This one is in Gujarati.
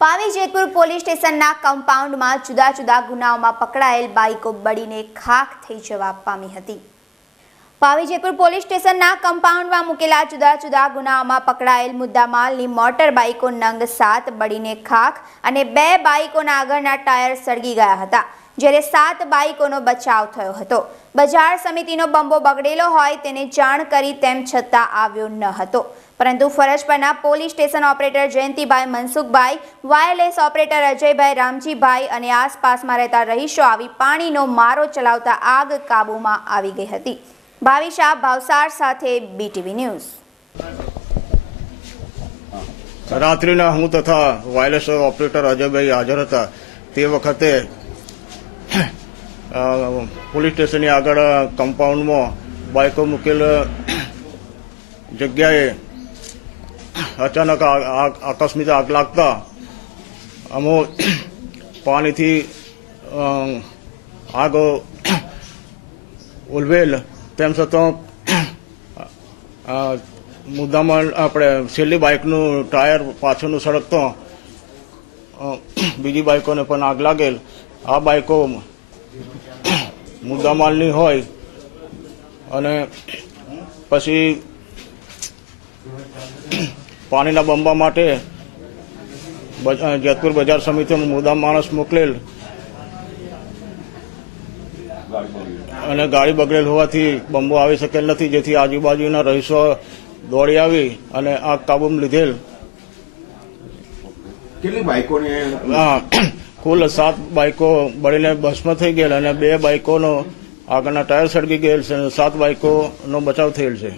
પાવી જેતપુર પોલીસ સ્ટેશનના કમ્પાઉન્ડમાં જુદા જુદા ગુનાઓમાં પકડાયેલ બાઇકો બળીને ખાખ થઈ જવા પામી હતી। પાવી જેતપુર પોલીસ સ્ટેશનના કમ્પાઉન્ડમાં મૂકેલા જુદા જુદા ગુનાઓમાં પકડાયેલ મુદ્દામાલની મોટર બાઇકો નંગ 7 બળીને ખાખ અને 2 બાઇકોના આગળના ટાયર સળગી ગયા હતા, જ્યારે 7 બાઇકોનો બચાવ થયો હતો। બજાર સમિતિનો બંબો બગડેલો હોય તેને જાણ કરી તેમ છતાં આવ્યો ન હતો, પરંતુ ફરજ પરના police station operator Jayantibhai Mansukhbhai, wireless operator Ajaybhai Ramjibhai અને આસપાસમાં રહેતા રહીશો આવી પાણીનો મારો ચલાવતા આગ કાબૂમાં આવી ગઈ હતી। ભાવિશા ભાવસાર સાથે BTV ન્યૂઝ। રાત્રિના હું તથા વાયરલેસ ઓપરેટર અજયભાઈ હાજર હતા। તે વખતે પોલીસ સ્ટેશનની આગળ કમ્પાઉન્ડમાં બાઇકો મૂકેલ જગ્યાએ અચાનક આકસ્મિક આગ લાગતા અમો પાણીથી આગ ઉલવેલ, તેમ છતાં મુદ્દામાં આપણે છેલ્લી બાઇકનું ટાયર પાછળનું સળગતો બીજી બાઇકોને પણ આગ લાગેલ। આ બાઇકો મુદ્દામાલની હોય અને પછી પાણીના બંબા માટે જેતપુર બજાર સમિતિમાં મુદ્દા માણસ મોકલેલ અને ગાડી બગડેલ હોવાથી બંબો આવી શકેલ નથી, જેથી આજુબાજુના રહીશો દોડી આવી અને આગ કાબૂમાં લીધેલ। કેટલી બાઇકોને? કુલ 7 બાઇકો બળીને ભસ્મ થઈ ગયેલ અને 2 બાઇકોનો આગળના ટાયર સળગી ગયેલ છે અને 7 બાઇકોનો બચાવ થયેલ છે।